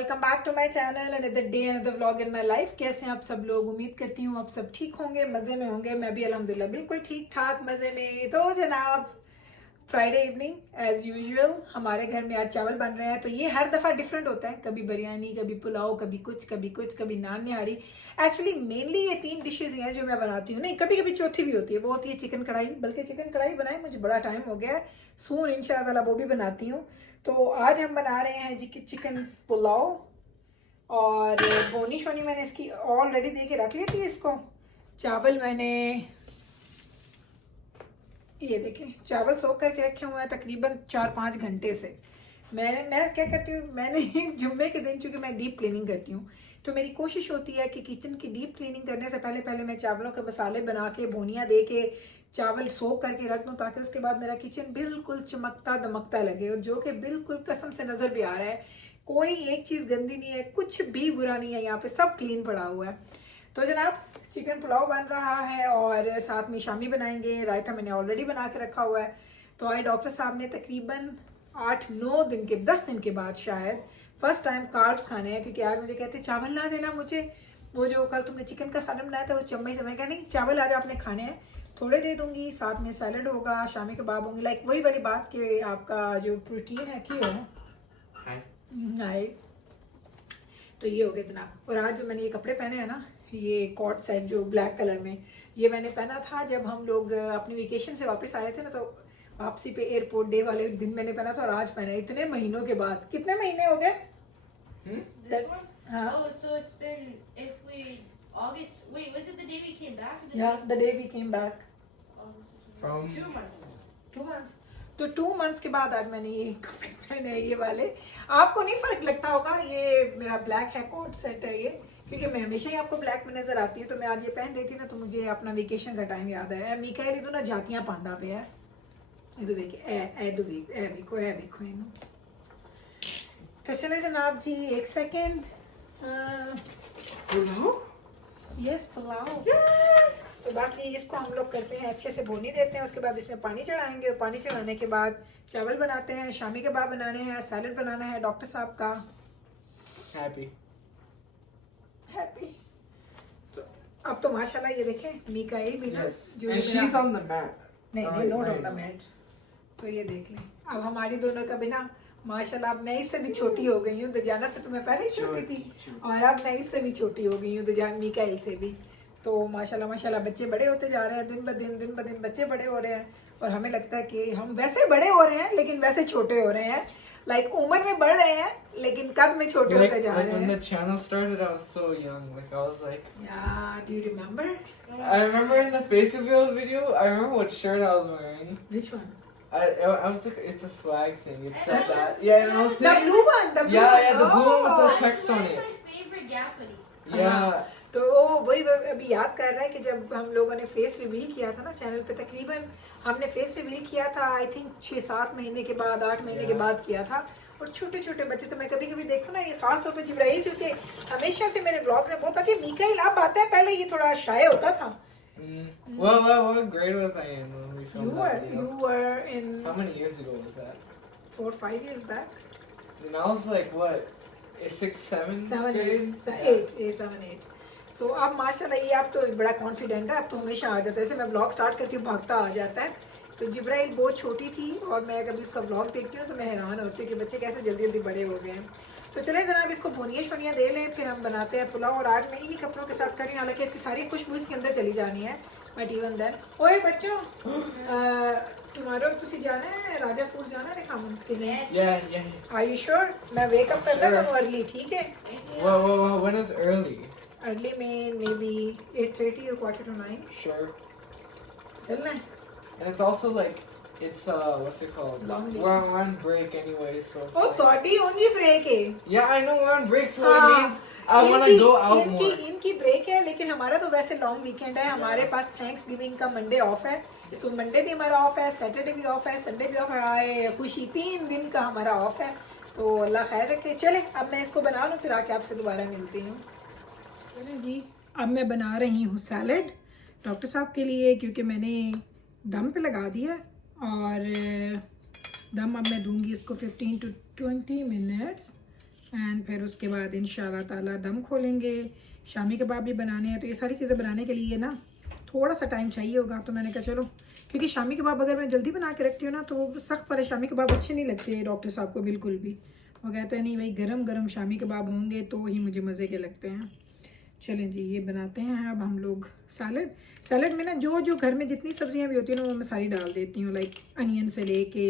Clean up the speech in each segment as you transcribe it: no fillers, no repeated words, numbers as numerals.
Welcome back to my channel another day another vlog in my life. कैसे हैं आप सब लोग? उम्मीद करती हूँ आप सब ठीक होंगे, मज़े में होंगे। मैं भी अल्हम्दुलिल्लाह बिल्कुल ठीक ठाक मज़े में। तो जनाब फ्राइडे इवनिंग एज यूजुअल हमारे घर में आज चावल बन रहे हैं। तो ये हर दफ़ा डिफरेंट होता है, कभी बिरयानी, कभी पुलाव, कभी कुछ कभी नान निहारी। एक्चुअली मेनली ये 3 डिशेज हैं जो मैं बनाती हूँ। नहीं, कभी कभी चौथी भी होती है, वो होती है चिकन कढ़ाई। बल्कि चिकन कढ़ाई बनाए मुझे बड़ा टाइम हो गया है, सून इंशाअल्लाह वो भी बनाती हूँ। तो आज हम बना रहे हैं जी चिकन पुलाव। और बोनी शोनी मैंने इसकी ऑलरेडी दे के रख ली थी। इसको चावल मैंने ये देखें चावल सोख करके रखे हुए हैं तकरीबन 4-5 घंटे से। मैं क्या करती हूँ, मैंने जुम्मे के दिन चूँकि मैं डीप क्लीनिंग करती हूँ तो मेरी कोशिश होती है कि किचन की डीप क्लीनिंग करने से पहले मैं चावलों के मसाले बना के भुनिया दे के चावल सोख करके रख दूँ, ताकि उसके बाद मेरा किचन बिल्कुल चमकता दमकता लगे। और जो कि बिल्कुल कसम से नज़र भी आ रहा है, कोई एक चीज़ गंदी नहीं है, कुछ भी बुरा नहीं है, यहाँ पे सब क्लीन पड़ा हुआ है। तो जनाब चिकन पुलाव बन रहा है और साथ में शामी बनाएंगे। रायता मैंने ऑलरेडी बना के रखा हुआ है। तो आए डॉक्टर साहब ने तकरीबन 8-9 दिन के 10 दिन के बाद शायद फर्स्ट टाइम कार्ब्स खाने हैं, क्योंकि आज मुझे कहते चावल ला देना मुझे, वो जो कल तुमने चिकन का सालन बनाया था वो चम्मच से। मैं कहा नहीं, चावल आज आपने खाने हैं, थोड़े दे दूंगी, साथ में सैलड होगा, शामी कबाब होंगे। लाइक वही वाली बात कि आपका जो प्रोटीन है क्यों है। तो ये हो गया जनाब। और आज जो मैंने ये कपड़े पहने हैं ना, ये कॉट सेट जो ब्लैक कलर में, ये मैंने पहना था जब हम लोग अपनी वेकेशन से वापस आए थे ना, तो वापसी पे एयरपोर्ट डे वाले दिन मैंने पहना था और आज पहना। इतने महीनों के बाद। कितने महीने हो गए? Oh, so it's been, if we, August, wait, was it the day we came back? The day we came back. From 2 months. 2 months. तो 2 months के बाद आज मैंने ये कपड़े पहने, ये वाले। आपको नहीं फर्क लगता होगा, ये मेरा ब्लैक है, कोट सेट है ये, क्योंकि मैं हमेशा ही आपको ब्लैक में नजर आती हूँ। तो मैं आज ये पहन रही थी ना, तो मुझे अपना वेकेशन का टाइम याद आया। मीका ये ना जातियां पांदा पे है, देखो इन्हों। तो चले जनाब जी, एक सेकेंड। यस पुलाव। तो बस ये इसको हम लोग करते हैं, अच्छे से भूनी देते हैं, उसके बाद इसमें पानी चढ़ाएंगे और पानी चढ़ाने के बाद चावल बनाते हैं, शामी कबाब बनाने हैं, सैलड बनाना है डॉक्टर साहब का। हैप्पी। तो अब तो माशाल्लाह ये देखें मीका ये भी ना, जो she's on the mat. नहीं नोट ऑन द मैट। तो ये देख लें, अब हमारी दोनों का बिना माशाल्लाह, अब मैं इससे भी छोटी हो गई हूँ। दजाना से तो मैं पहले ही छोटी थी और अब मैं इससे भी छोटी हो गई हूँ, दजान मीकाइल से भी। तो माशाल्लाह बच्चे बड़े होते जा रहे हैं, दिन ब दिन बच्चे बड़े हो रहे हैं। और हमें लगता है कि हम वैसे बड़े हो रहे हैं लेकिन वैसे छोटे हो रहे हैं। लाइक उम्र में बढ़ रहे हैं लेकिन कद में छोटे होते जा रहे हैं। When the channel started, I was so young. Like I was like, yeah, do you remember? I remember in the face reveal video. I remember what shirt I was wearing. Which one? I was like, it's a swag thing. It said that. Yeah, and I was The saying, blue one. The blue one. yeah, the blue one with the Oh. text on it. My favorite Gap hoodie. Yeah. तो वही अभी याद कर रहा है कि जब हम लोगों ने फेस रिवील किया था ना चैनल पे, तकरीबन हमने फेस रिवील किया था आई थिंक 6-7 महीने के बाद, 8 महीने के बाद किया था। और छोटे छोटे बच्चे, तो मैं कभी कभी देखूँ ना, ये खास तौर पे जिब्राइल जो कि हमेशा से मेरे ब्लॉग में बहुत था कि मीकाइल आप आता है, पहले ये थोड़ा शाय होता था। What grade was I in when we filmed that video? You were in How many years ago was that? 4-5 years back. And I was like, what? 6-7 grade? 7-8. सो अब माशाल्लाह ये आप तो बड़ा कॉन्फिडेंट है, अब तो हमेशा आ जाता है। जैसे मैं ब्लॉग स्टार्ट करती हूँ भागता आ जाता है। तो जिब्राइल बहुत छोटी थी और मैं कभी उसका ब्लॉग देखती हूँ तो मैं हैरान होती हूँ कि बच्चे कैसे जल्दी जल्दी बड़े हो गए हैं। तो चले जनाब इसको भुनिया शुनिया दे लें, फिर हम बनाते हैं पुलाव। और आज मैं इन्हीं कपड़ों के साथ कर रही हूँ, हालांकि इसकी सारी खुशबू इसके अंदर चली जानी है। बट इवन देन, ओए बच्चों, तुम्हारा तुसी जाना है राजा फूड जाना है खामन के लिए? Yeah. Are you sure? मैं वेकअप करना तो अर्ली, ठीक है? Whoa, when is early? Early में मे बी 8:30 or 8:45. Sure. चलना है। And it's also like, it's what's it called? Long weekend. We're on break anyway, so it's oh like, तोड़ी only break है। yeah, I know we're on break, so हाँ, it means I want to go out more. इनकी break है, लेकिन हमारा तो वैसे long weekend है। हमारे पास थैंक्स गिविंग का मंडे ऑफ है, सो मंडे भी हमारा ऑफ है, सैटरडे भी ऑफ है, संडे भी ऑफ है। आए खुशी 3 दिन का हमारा ऑफ है। तो अल्लाह खैर रखे। चले अब मैं इसको बना लूँ, फिर आके आपसे दोबारा मिलती हूँ। चले जी, अब मैं बना रही हूँ सैलड डॉक्टर साहब के लिए, क्योंकि मैंने दम पे लगा दिया और दम अब मैं दूंगी इसको 15 to 20 मिनट्स। एंड फिर उसके बाद इंशाल्लाह ताला दम खोलेंगे। शामी कबाब भी बनाने हैं, तो ये सारी चीज़ें बनाने के लिए ना थोड़ा सा टाइम चाहिए होगा। तो मैंने कहा चलो, क्योंकि शामी कबाब अगर मैं जल्दी बना के रखती हूँ ना तो सख्त पर शामी कबाब अच्छे नहीं लगते हैं डॉक्टर साहब को बिल्कुल भी। वो कहते हैं नहीं भाई, गरम गरम शामी कबाब होंगे तो ही मुझे मज़े के लगते हैं। चलें जी, ये बनाते हैं अब हम लोग सैलड। सैलड में ना जो जो घर में जितनी सब्जियां भी होती हैं ना वो मैं सारी डाल देती हूँ, लाइक अनियन से लेके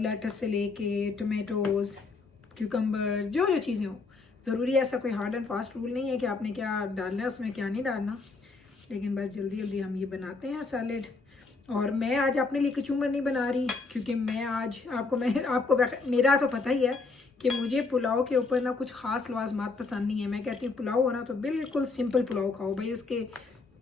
लेटस से लेके टोमेटोज़, क्यूकम्बर्स, जो जो चीज़ें हो। ज़रूरी ऐसा कोई हार्ड एंड फास्ट रूल नहीं है कि आपने क्या डालना है उसमें क्या नहीं डालना, लेकिन बस जल्दी जल्दी हम ये बनाते हैं सैलड। और मैं आज अपने लिए कचूमर नहीं बना रही, क्योंकि मैं आज आपको मेरा तो पता ही है कि मुझे पुलाव के ऊपर ना कुछ ख़ास लवाजमात पसंद नहीं है। मैं कहती हूँ पुलाव हो ना तो बिल्कुल सिंपल पुलाव खाओ भाई, उसके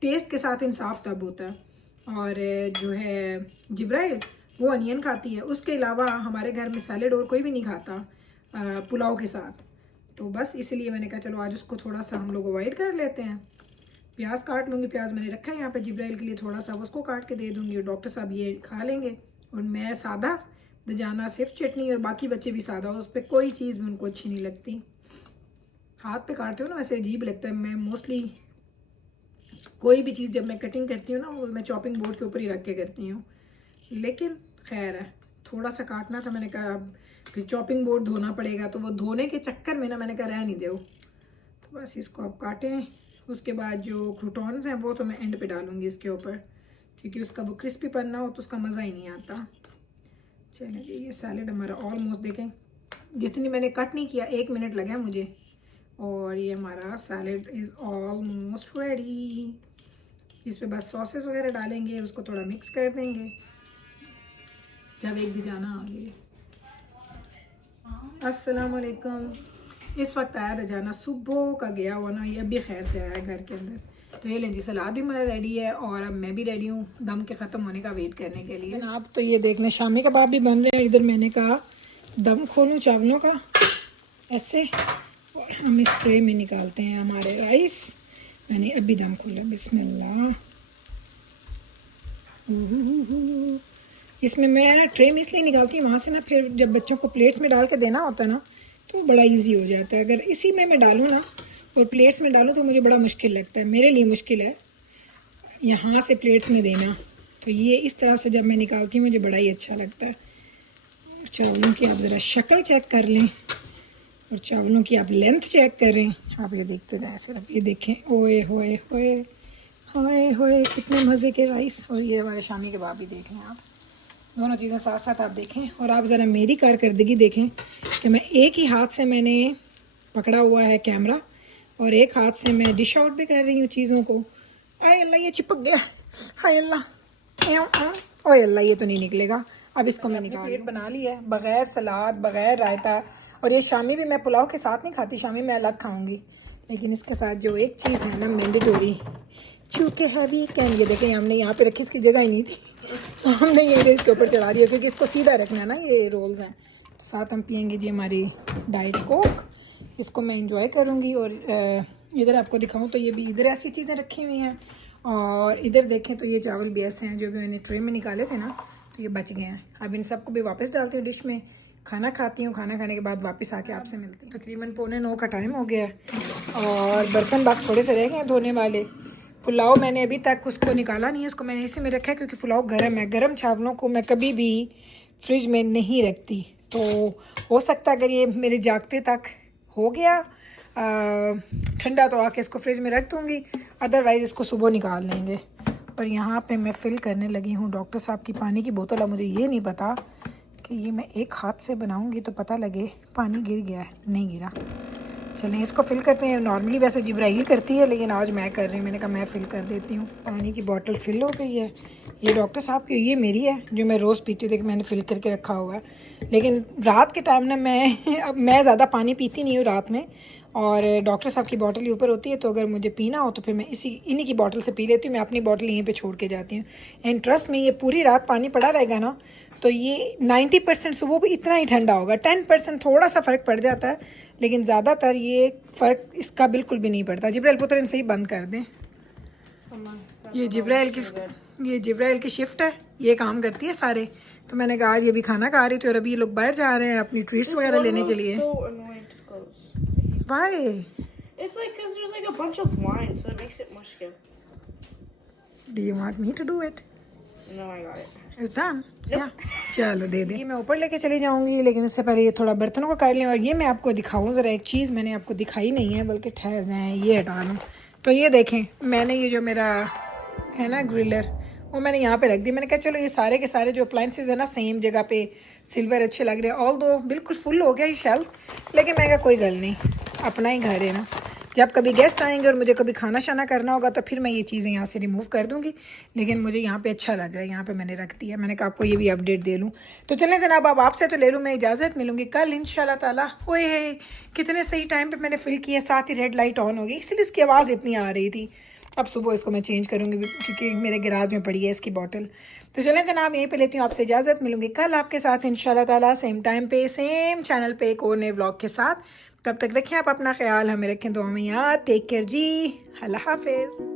टेस्ट के साथ इंसाफ तब होता है। और जो है जिब्राइल वो अनियन खाती है, उसके अलावा हमारे घर में सैलड और कोई भी नहीं खाता पुलाव के साथ। तो बस इसलिए मैंने कहा चलो आज उसको थोड़ा सा हम लोग अवॉइड कर लेते हैं। प्याज काट लूँगी, प्याज मैंने रखा है यहाँ पे जिब्राइल के लिए, थोड़ा सा उसको काट के दे दूँगी और डॉक्टर साहब ये खा लेंगे। और मैं सादा, दजाना सिर्फ चटनी, और बाकी बच्चे भी सादा, उस पर कोई चीज़ भी उनको अच्छी नहीं लगती। हाथ पे काटते हो ना वैसे अजीब लगता है। मैं मोस्टली कोई भी चीज़ जब मैं कटिंग करती हूँ ना वो मैं चॉपिंग बोर्ड के ऊपर ही रख के करती हूँ, लेकिन खैर है, थोड़ा सा काटना था। मैंने कहा अब फिर चॉपिंग बोर्ड धोना पड़ेगा, तो वो धोने के चक्कर में ना मैंने कहा रह नहीं दो। तो बस इसको अब काटें। उसके बाद जो क्रूटॉन्स हैं वो तो मैं एंड पे डालूँगी इसके ऊपर, क्योंकि उसका वो क्रिस्पी पन्ना हो तो उसका मज़ा ही नहीं आता। चलिए जी, ये सैलड हमारा ऑलमोस्ट, देखें जितनी मैंने कट नहीं किया 1 मिनट लगा मुझे, और ये हमारा सैलड इज़ ऑलमोस्ट रेडी। इस पर बस सॉसेस वगैरह डालेंगे, उसको थोड़ा मिक्स कर देंगे। जब एक दजाना आ गई। अस्सलाम वालेकुम। इस वक्त आया दजाना, सुबह का गया हुआ ना, ये अभी खैर से आया घर के अंदर। तो ये लें जी, सलाद भी हमारा रेडी है और अब मैं भी रेडी हूँ दम के ख़त्म होने का वेट करने के लिए। आप तो ये देख लें शामी कबाब भी बन रहे हैं। इधर मैंने कहा दम खोलूँ चावलों का ऐसे, और हम इस ट्रे में निकालते हैं हमारे राइस। मैंने अभी दम खोला, बिस्मिल्लाह। इसमें मैं ना ट्रे में इसलिए निकालती हूँ, वहाँ से ना फिर जब बच्चों को प्लेट्स में डाल के देना होता है ना तो बड़ा इजी हो जाता है। अगर इसी में मैं डालूँ ना और प्लेट्स में डालूँ तो मुझे बड़ा मुश्किल लगता है, मेरे लिए मुश्किल है यहाँ से प्लेट्स में देना। तो ये इस तरह से जब मैं निकालती हूँ मुझे बड़ा ही अच्छा लगता है। चावलों की आप ज़रा शक्ल चेक कर लें और चावलों की आप लेंथ चेक करें। आप ये देखते जाएँ सिर्फ, ये देखें, ओए होए होए होए होए कितने मज़े के राइस। और ये हमारे शामी कबाब भी देख लें आप, दोनों चीज़ें साथ साथ आप देखें। और आप ज़रा मेरी कारकर्दगी देखें कि मैं एक ही हाथ से मैंने पकड़ा हुआ है कैमरा और एक हाथ से मैं डिश आउट भी कर रही हूँ चीज़ों को। आए अल्लाह, ये चिपक गया, हाय अल्लाह, ओए अल्लाह, ये तो नहीं निकलेगा। अब इसको मैं निकाल प्लेट बना ली है, बग़ैर सलाद, बग़ैर रायता। और ये शामी भी मैं पुलाव के साथ नहीं खाती, शामी मैं अलग खाऊंगी। लेकिन इसके साथ जो एक चीज़ है ना मैंडेटरी, चूँकि हैवी कैन, ये देखें हमने यहाँ पे रखी, इसकी जगह ही नहीं थी तो हमने ये इसके ऊपर चढ़ा दिया, क्योंकि इसको सीधा रखना ना, ये रोल्स हैं। तो साथ हम पियेंगे जी हमारी डाइट कोक, इसको मैं इंजॉय करूँगी। और इधर आपको दिखाऊँ तो ये भी इधर ऐसी चीज़ें रखी हुई हैं, और इधर देखें तो ये चावल भी ऐसे हैं जो भी मैंने ट्रे में निकाले थे ना, तो ये बच गए हैं। अब इन सबको भी वापस डालती हूँ डिश में, खाना खाती हूँ, खाना खाने के बाद वापस आके आपसे मिलती हूँ। तकरीबन 8:45 का टाइम हो गया है और बर्तन बस थोड़े से रह गए हैं धोने वाले। पुलाव मैंने अभी तक उसको निकाला नहीं है, उसको मैंने इसी में रखा है क्योंकि पुलाव गर्म है। गर्म चावलों को मैं कभी भी फ्रिज में नहीं रखती, तो हो सकता है अगर ये मेरे जागते तक हो गया ठंडा तो आके इसको फ्रिज में रख दूँगी, अदरवाइज़ इसको सुबह निकाल लेंगे। पर यहाँ पे मैं फ़िल करने लगी हूँ डॉक्टर साहब की पानी की बोतल। अब मुझे ये नहीं पता कि ये मैं एक हाथ से बनाऊँगी तो पता लगे पानी गिर गया है, नहीं गिरा। चलें इसको फ़िल करते हैं। नॉर्मली वैसे जिब्राइल करती है, लेकिन आज मैं कर रही हूँ, मैंने कहा मैं फ़िल कर देती हूँ। पानी की बोतल फ़िल हो गई है। ये डॉक्टर साहब की, ये मेरी है जो मैं रोज़ पीती हूँ, देखिए मैंने फ़िल करके रखा हुआ है। लेकिन रात के टाइम ना मैं ज़्यादा पानी पीती नहीं हूँ रात में, और डॉक्टर साहब की बोतल ही ऊपर होती है, तो अगर मुझे पीना हो तो फिर मैं इन्हीं की बोतल से पी लेती हूँ। मैं अपनी बोतल यहीं पे छोड़ के जाती हूँ। एंड ट्रस्ट में, ये पूरी रात पानी पड़ा रहेगा ना तो ये 90% सुबह भी इतना ही ठंडा होगा। 10% थोड़ा सा फ़र्क पड़ जाता है, लेकिन ज़्यादातर ये फ़र्क इसका बिल्कुल भी नहीं पड़ता। जिब्राइल पुत्र इनसे ही बंद कर दें। ये जिब्राइल की शिफ्ट है, ये काम करती है सारे। तो मैंने कहा आज ये भी खाना खा रही थी और अभी ये लोग बाहर जा रहे हैं अपनी ट्रीट्स वगैरह लेने के लिए। Why? It's like because there's like a bunch of lines, so it makes it mushkil. Do you want me to do it? No, I got it. It's done. Yeah. चलो दे दे। ये मैं ऊपर लेके चली जाऊंगी, लेकिन उससे पहले ये थोड़ा बर्तनों को कर लें। और ये मैं आपको दिखाऊं ज़रा एक चीज़, मैंने आपको दिखाई नहीं है, बल्कि ठहर जाए ये हटा लूँ। तो ये देखें, मैंने ये जो मेरा है ना ग्रिलर, वो मैंने यहाँ पे रख दी। मैंने कहा चलो ये सारे के सारे जो अप्लाइंसेस है ना सेम जगह पे सिल्वर अच्छे लग रहे हैं। ऑल दो बिल्कुल फुल हो गया ये शेल्फ, लेकिन मैं कहा कोई गल नहीं, अपना ही घर है ना। जब कभी गेस्ट आएंगे और मुझे कभी खाना शाना करना होगा तो फिर मैं ये चीज़ें यहाँ से रिमूव कर दूँगी। लेकिन मुझे यहाँ पे अच्छा लग रहा है, यहाँ पे मैंने रख दिया। मैंने कहा आपको ये भी अपडेट दे लूँ। तो चलें जनाब, अब आपसे तो ले लूँ मैं इजाज़त, मिलूँगी कल इंशाल्लाह ताला। ओए कितने सही टाइम पे मैंने फिल किया, साथ ही रेड लाइट ऑन हो गई, इसलिए इसकी आवाज़ इतनी आ रही थी। अब सुबह इसको मैं चेंज करूँगी क्योंकि मेरे गैराज में पड़ी है इसकी बॉटल। तो चलें जनाब, यहीं पे लेती हूँ आपसे इजाज़त, मिलूँगी कल आपके साथ इंशाल्लाह ताला सेम टाइम पे सेम चैनल पे एक और नए व्लॉग के साथ। तब तक रखें आप अपना ख्याल, हमें रखें दुआ में याद। टेक केयर जी, अल्लाह हाफिज़।